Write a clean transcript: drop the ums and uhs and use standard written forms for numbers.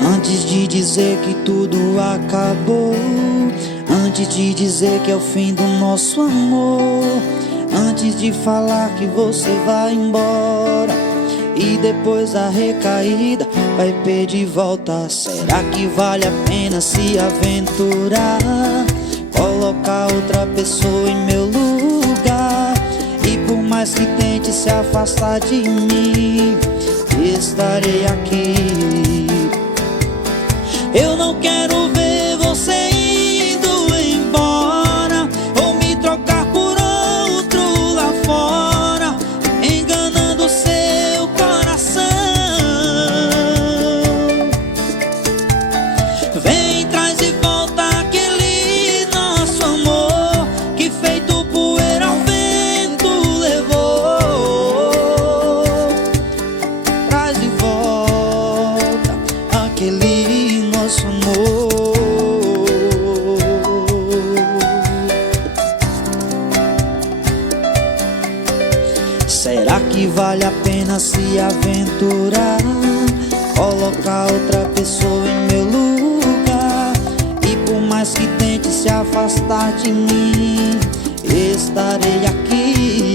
Antes de dizer que tudo acabou, antes de dizer que é o fim do nosso amor, antes de falar que você vai embora e depois a recaída vai pedir volta, será que vale a pena se aventurar? Colocar outra pessoa em meu lugar, e por mais que tente se afastar de mim, estarei aqui. Eu não quero ver você indo embora, ou me trocar por outro lá fora, enganando seu coração. Vem, traz de volta aquele nosso amor, que feito poeira ao vento levou. Traz de volta aquele nosso amor. Será que vale a pena se aventurar? Colocar outra pessoa em meu lugar, e por mais que tente se afastar de mim, estarei aqui.